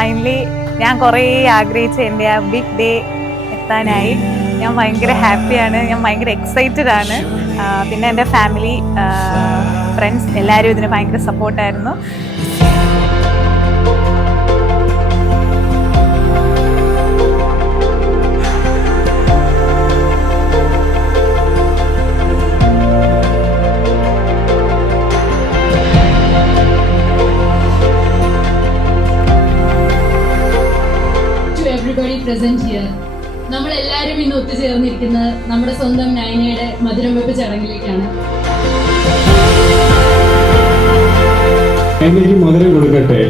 ഫൈനലി ഞാൻ കുറേ ആഗ്രഹിച്ച എൻ്റെ ആ ബിഗ് ഡേ എത്താനായി. ഞാൻ ഭയങ്കര ഹാപ്പിയാണ്, ഞാൻ ഭയങ്കര എക്സൈറ്റഡ് ആണ്. പിന്നെ എൻ്റെ ഫാമിലി, ഫ്രണ്ട്സ് എല്ലാവരും ഇതിന് ഭയങ്കര സപ്പോർട്ടായിരുന്നു. Present here. നമ്മൾ എല്ലാവരും ഇന്ന് ഒത്തുചേർന്നിരിക്കുന്നത് നമ്മുടെ സ്വന്തം നയനയുടെ മധുരം വെപ്പ് ചടങ്ങിലേക്കാണ്. മധുരം കൊടുക്കട്ടെ.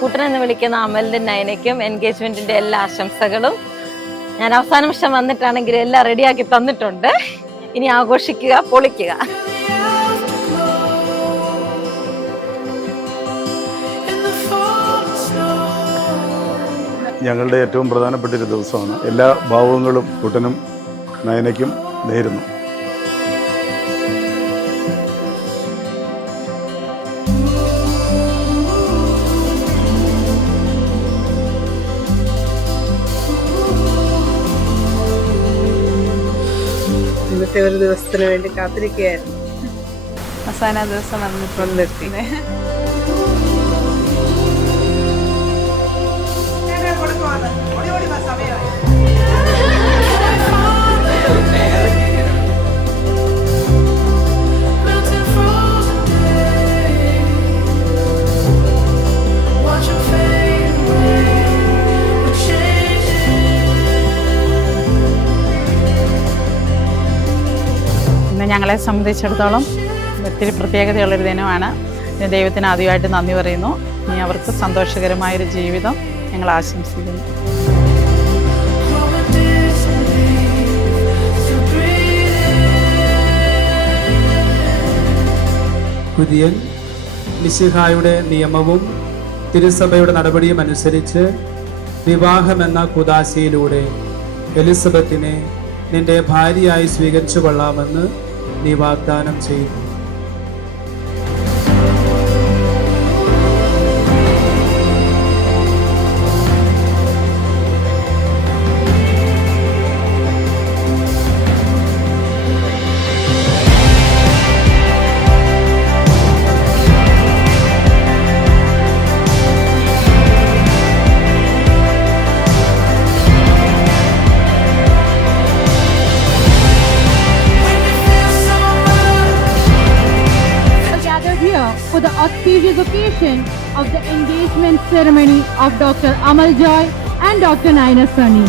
കൂട്ടൻ എന്ന് വിളിക്കുന്ന അമലിന്റെ നയനയ്ക്കും എൻഗേജ്മെന്റിന്റെ എല്ലാ ആശംസകളും. ഞാൻ അവസാന നിമിഷം വന്നിട്ടാണെങ്കിൽ എല്ലാം റെഡിയാക്കി തന്നിട്ടുണ്ട്. ഇനി ആഘോഷിക്കുക, പൊളിക്കുക. ഞങ്ങളുടെ ഏറ്റവും പ്രധാനപ്പെട്ട ഒരു ദിവസമാണ്. എല്ലാ ഭാവുകങ്ങളും കൂട്ടനും നയനയ്ക്കും നേരുന്നു. ഇന്നത്തെ ഒരു ദിവസത്തിന് വേണ്ടി കാത്തിരിക്കുകയായിരുന്നു. അവസാന ദിവസം വന്നിട്ട് ഞങ്ങളെ സംബന്ധിച്ചിടത്തോളം ഒത്തിരി പ്രത്യേകതയുള്ളൊരു ദിനമാണ്. ദൈവത്തിന് ആദ്യമായിട്ട് നന്ദി പറയുന്നു. ഇനി അവർക്ക് സന്തോഷകരമായൊരു ജീവിതം ഞങ്ങൾ ആശംസിക്കുന്നു. കുര്യൻ മിശിഹായുടെ നിയമവും തിരുസഭയുടെ നടപടിയും അനുസരിച്ച് വിവാഹമെന്ന കുദാശയിലൂടെ എലിസബത്തിനെ നിന്റെ ഭാര്യയായി സ്വീകരിച്ചു കൊള്ളാമെന്ന് നീ വാഗ്ദാനം ചെയ്യുന്നു. For the auspicious occasion of the engagement ceremony of Dr. Amal Joy and Dr. Naina Sunny.